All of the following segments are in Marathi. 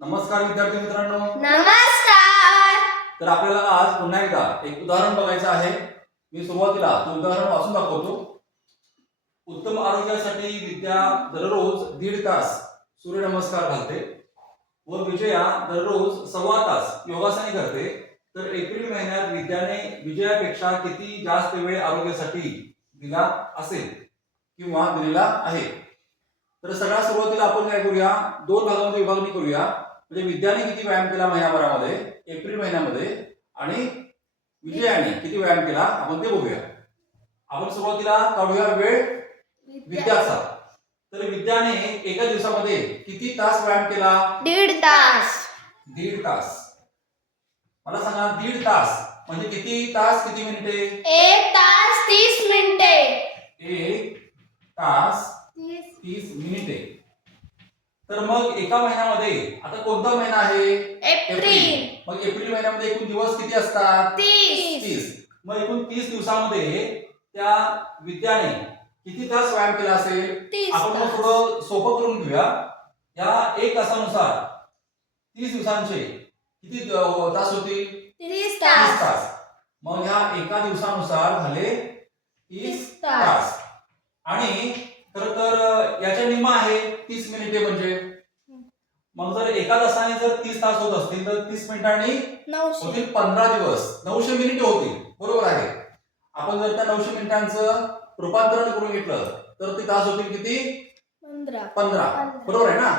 नमस्कार विद्यार्थी मित्रांनो. नमस्कार. तर आपल्याला आज पुन्हा एकदा एक उदाहरण बघायचं आहे. मी सुरुवातीला ते उदाहरण वाचून दाखवतो. उत्तम आरोग्यासाठी विद्या दररोज 1.5 तास सूर्यनमस्कार घालते व विजया दररोज 1.25 तास योगासने करते. तर एप्रिल महिन्यात विद्याने विजयापेक्षा किती जास्त वेळ आरोग्यासाठी दिला असेल किंवा दिलेला आहे? तर सगळ्यात सुरुवातीला आपण काय करूया, 2 भागांमध्ये विभागणी करूया. म्हणजे विद्याने किती व्यायाम केला महिन्याभरामध्ये एप्रिल महिन्यामध्ये आणि विजयाने किती व्यायाम केला आपण ते बघूया. आपण सुरुवातीला काढूया वेळ विद्याचा. तर विद्याने एका दिवसामध्ये किती तास व्यायाम केला? 1.5 तास. 1.5 तास. मला सांगा 1.5 तास म्हणजे किती तास किती मिनिटे? 1 तास 30 मिनिटे. 1 तास 30 मिनिटे. तर मग एका महिन्यामध्ये आता कोणता महिना आहे? एप्रिल. मग एप्रिल महिन्यामध्ये एकूण दिवस किती असतात? 30. मग एकूण 30 दिवसामध्ये त्या विद्याने किती तास व्यायाम केला असेल? 30 आपण मग थोडं सोपं करून घेऊया. या 1 तासानुसार 30 दिवसांचे किती तास होतील? 30 30 तास. तास. मग ह्या एका दिवसानुसार झाले 30 तास. तास. आणि खरं तर याच्या निम्मा आहे 30 मिनिटे म्हणजे. मग जर एका तासाने जर 30 तास होत असतील तर 30 मिनिटांनी 900. होतील 15 दिवस. 900 मिनिटे होतील. बरोबर आहे. आपण जर त्या 900 मिनिटांचं रूपांतरण करून घेतलं तर ते तास होतील किती? 15. बरोबर आहे ना?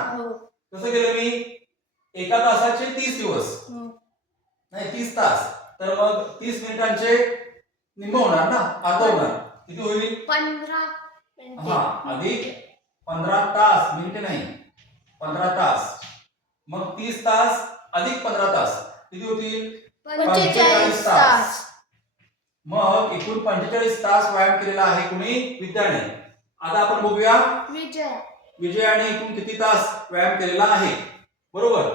कसं केलं मी? एका तासाचे 30 दिवस नाही 30 तास. तर मग 30 मिनिटांचे निम्म होणार ना, अर्ध होणार. किती होईल? 15 हा अधिक 15 तास. मिनिटे नाही, 15 तास. मग 30 तास अधिक 15 तास किती होतील? 45 तास. मग एकूण 45 तास व्यायाम केलेला आहे कुणी? विद्याने. आता आपण बघूया विजयाने एकूण किती तास व्यायाम केलेला आहे. बरोबर.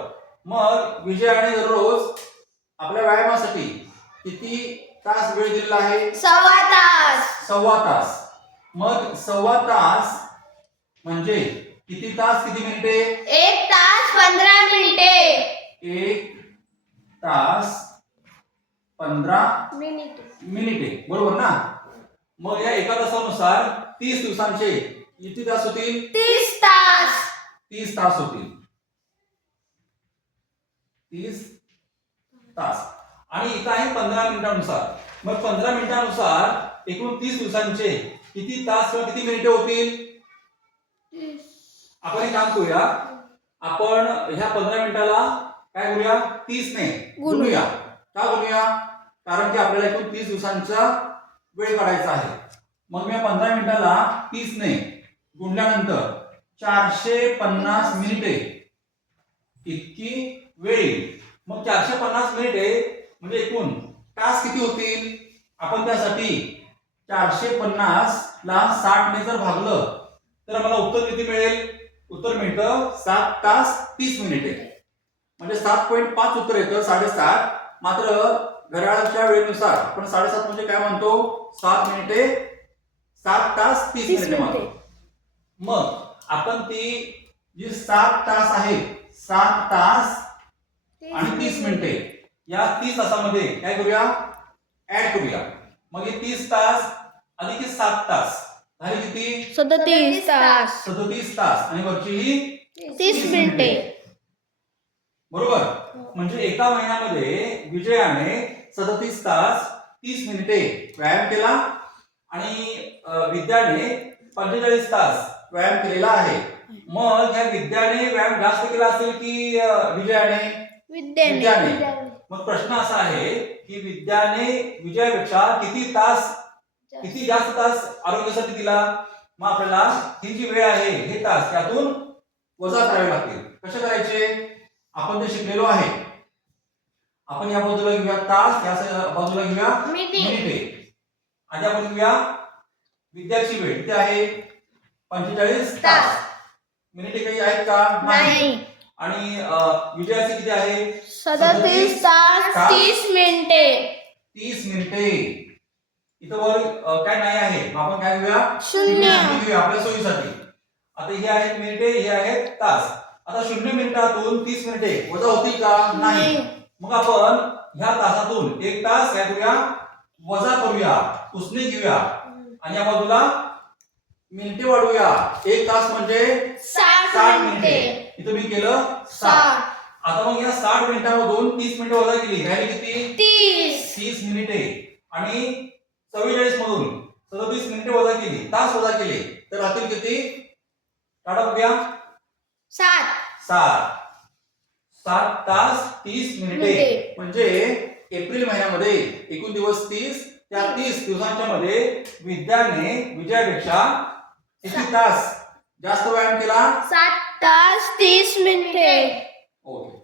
मग विजयाने दररोज आपल्या व्यायामासाठी किती तास वेळ दिलेला आहे? 1.25 तास. 1.25 तास. मग 1.25 तास म्हणजे किती तास किती मिनिटे? 1 तास 15 मिनिटे. 1 तास 15 मिनिटे. बरोबर ना? मग या एका तासानुसार 30 दिवसांचे किती तास होतील? 30 तास. 30 तास होतील. 30 तास. आणि इथं आहे 15 मिनिटांनुसार. मग 15 मिनिटांनुसार एकूण 30 दिवसांचे किती तास किंवा किती मिनिटे होतील? आपण एक काम करूया. आपण ह्या 15 मिनिटाला काय करूया? 30 ने गुणूया. का गुणूया? कारण की आपल्याला एकूण 30 दिवसांचा वेळ काढायचा आहे. मग मी 15 मिनिटाला 30 ने गुणल्यानंतर 450 मिनिटे इतकी वेळ येईल. मग 450 मिनिटे म्हणजे एकूण तास किती होतील? आपण त्यासाठी 450 ला 60 ने जर भागलं तर मला उत्तर किती मिळेल? उत्तर मिळतं 7 तास 30 मिनिटे. म्हणजे 7.5 उत्तर येतं, 7.5. मात्र घड्याळाच्या वेळेनुसार आपण 7.5 म्हणजे काय म्हणतो? 7 मिनिटे 7 तास 30 मिनिटे म्हणतो. मग आपण ती जी 7 तास आहे 7 तास आणि 30 मिनिटे या 30 तासामध्ये काय करूया? ऍड करूया. मग हे 30 तास अधिक हे 7 तास झाले किती? 37 तास. 37 तास आणि वरची ही 30 मिनिटे. बरोबर. म्हणजे एका महिन्यामध्ये विजयाने 37 तास 30 मिनिटे व्यायाम केला आणि विद्याने 45 तास व्यायाम केलेला आहे. मग ह्या विद्याने व्यायाम जास्त केला असेल की विजयाने? विद्याने. मग प्रश्न असा आहे की विद्याने विजयापेक्षा किती जास्त तास आरोग्यासाठी दिला? मग आपल्याला ही जी वेळ आहे हे तास त्यातून वजा करावे लागतील. कसे करायचे? आपण ते शिकलेलो आहे. आपण या बाजूला घेऊया तास, या बाजूला घेऊया मिनिटे. आधी आपण घेऊया विद्याची वेळ किती आहे? 45 तास. मिनिटे काही आहेत का? नाही. आणि विजयाचे किती आहे? 37 तास 30 मिनिटे. 30 मिनिटे. इथं वर काय नाही आहे. मग आपण काय घेऊया? 0 घेऊया आपल्या सोयीसाठी. आता हे आहेत मिनिटे, हे आहेत तास. आता 0 मिनिटातून 30 मिनिटे वजा होतील का? नाही. मग आपण ह्या तासातून 1 तास काय करूया? वजा करूया, उसने घेऊया आणि या बाजूला मिनिटे वाढवूया. 1 तास म्हणजे 60 मिनिटे. इथं मी केलं 60. आता मग या 60 मिनिटांमधून 30 मिनिटे वजा केली, राहिली किती? 30 मिनिटे. आणि 44 मधून 37 मिनिटे वजा केली, तास वजा केले, तर राहतील किती? काढा बघूया. 7 तास 30 मिनिटे. म्हणजे एप्रिल महिन्यामध्ये एकूण दिवस 30. त्या 30 दिवसांच्या मध्ये विद्याने विजयापेक्षा किती तास जास्त व्यायाम केला? 7 तास 30 मिनिटे. ओके.